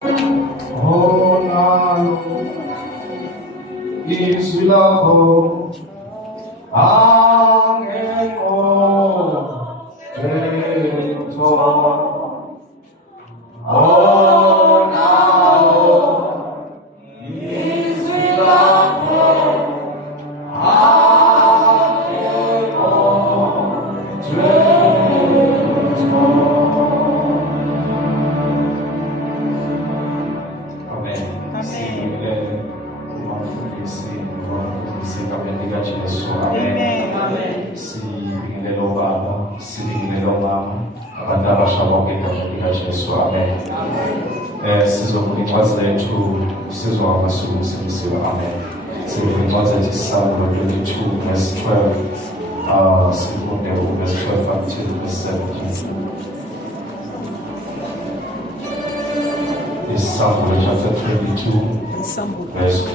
Oh, now is love. Angel, oh, now is love. Amen. So we wanted Psalm 22, verse 12, verse 12 until verse 17. This Psalm chapter 22, verse 12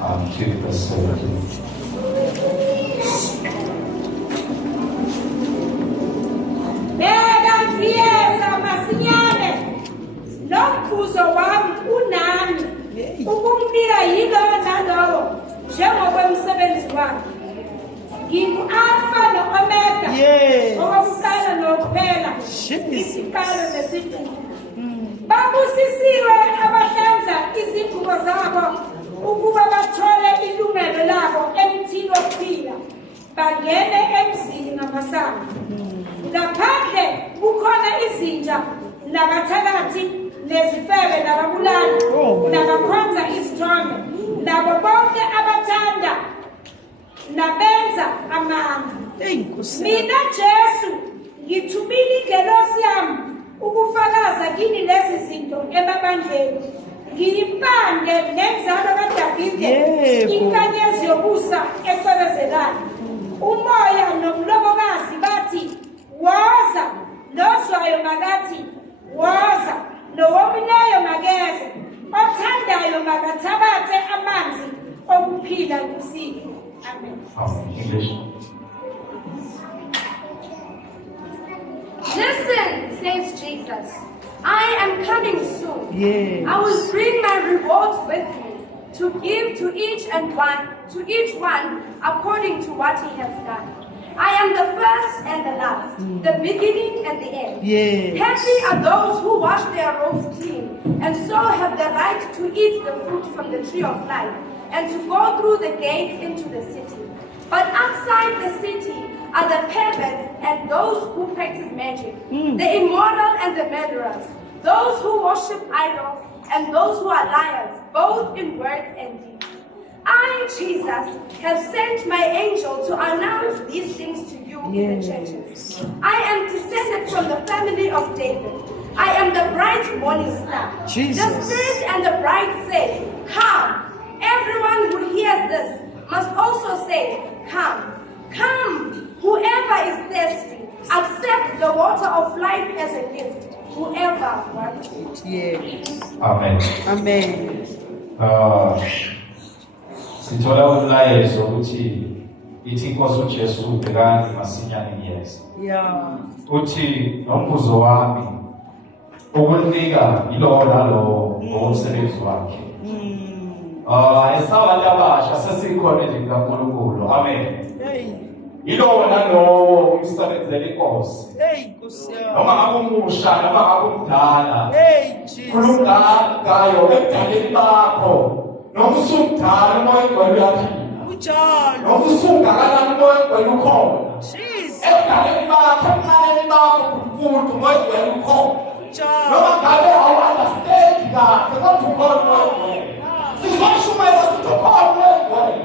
until verse 17. Ukumnika yilo nalowo njengokwemsebenzi wakhe. Ngingu-Alpha no-Omega, okokuqala nokuphela, isiqalo nesiphetho. Babusisiwe abahlanza izingubo zabo ukuba bathole ilungelo labo emthini wokuphila, bangene emzini ngamasango. Ngaphandle kukhona izinja nabathakathi nezifebe nababulali nabakhonza izithombe nabo bonke abathanda nabenza amanga. Mina Jesu ngithumile ingelosi yami ukufakaza kini lezi zinto emabandleni, ngiyimpande nenzalo kaDavide, inkanyezi yobusa ecwebezelayo. Umoya nomlobokazi bathi woza, nozwayo makathi woza, nowomileyo makeze, othandayo makathabathe amanzi okuphila kusile. Amen. English. Listen, says Jesus, I am coming soon. I will bring my rewards with me to give to each one according to what he has done. I am the first and the last, the beginning and the end. Happy are those who wash their robes clean, and so have the right to eat the fruit from the tree of life, and to go through the gates into the city. But outside the city are the perverts and those who practice magic, the immoral and the murderers, those who worship idols, and those who are liars, both in words and deeds. I, Jesus, have sent my angel to announce these things to you in the churches. I am descended from the family of David. I am the bright morning star. Jesus. The Spirit and the bride say, come. Everyone who hears this must also say, come. Come. Whoever is thirsty, accept the water of life as a gift. Whoever wants it. Amen. Amen. Sithola umlayezo ukuthi ithi inkosi uJesu ubhekana masinyane ngiyeza. Uthi nombuzo wami ukunika yilo nalo ngomsebenzi wakhe. Esabantu abasha sesikhona endlini kaNkulunkulu. Amen. Yilo nalo umsebenzela inkosi. Noma ngabe umusha noma ngabe umdala. Khuluma ngayo ebudaleni bakho. Nokusungala umoya ogcwele uyaphila. Njalo. Nokusungakalana umoya ogcwele ukhona. Jesus. Ebudaleni bakho, ebudaleni bakho kumfundo umoya ogcwele ukhona. Njalo. Noma ngabe awu-understand kahle kodwa ukhona umoya ogcwele. Sizoshumayela sithi ukhona umoya ogcwele.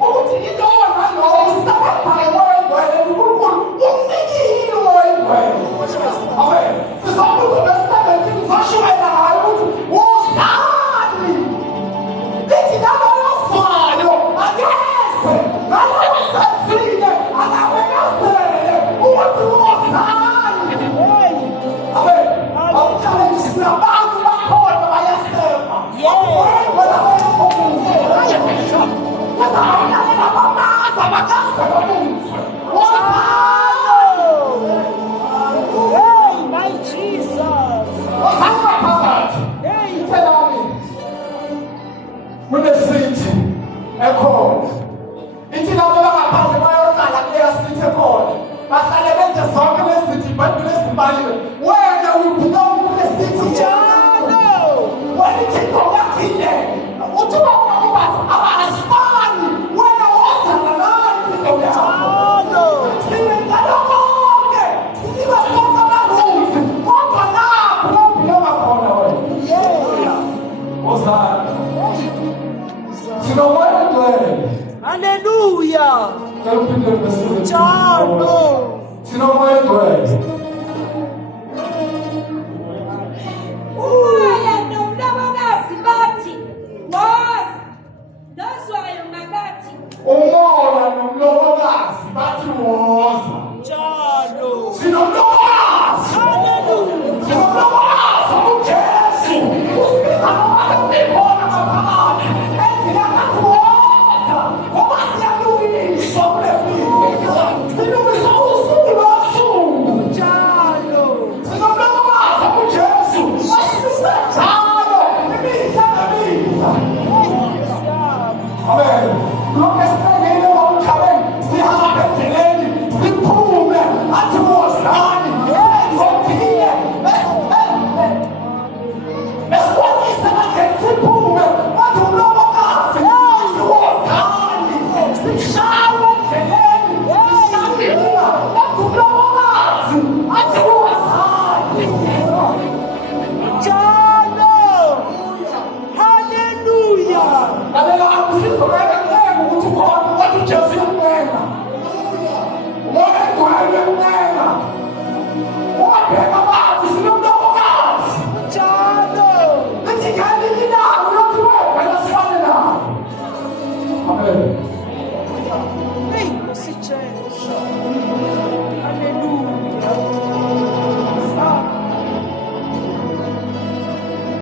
Ukuthi ilowo nalowo usabakhaya umoya ogcwele uNkulunkulu umnikile umoya ogcwele. Amen. Sizobuza bese-17 uzoshumayela ngayo ukuthi wozani. Lithi nalolozwayo angeze nalolosenzile akabekezele ukuthi wozani. Amen. Awuchallenge abantu bakhona bayasema. Wena my Jesus. kunesithi ekhona. Ithi labo bangaphandle bayoqala kuleya sithi ekhona. Bahlale benze zonke lesithi iBhayibheli ezimbaliwe. Wena ubelong kule sithi njalo. Wena iThixo wathile. Uthi wona abasifani. Wena wozana nani njalo. Siwenza lonke. Siba sonke abaruzi. Kodwa lapho ubelonga khona wena. Wozana. Hallelujah. Njalo.